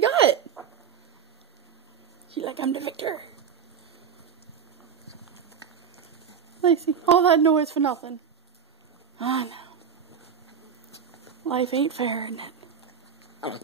She got it. She like, I'm the victor. Laci, all that noise for nothing. I know. Life ain't fair, isn't it?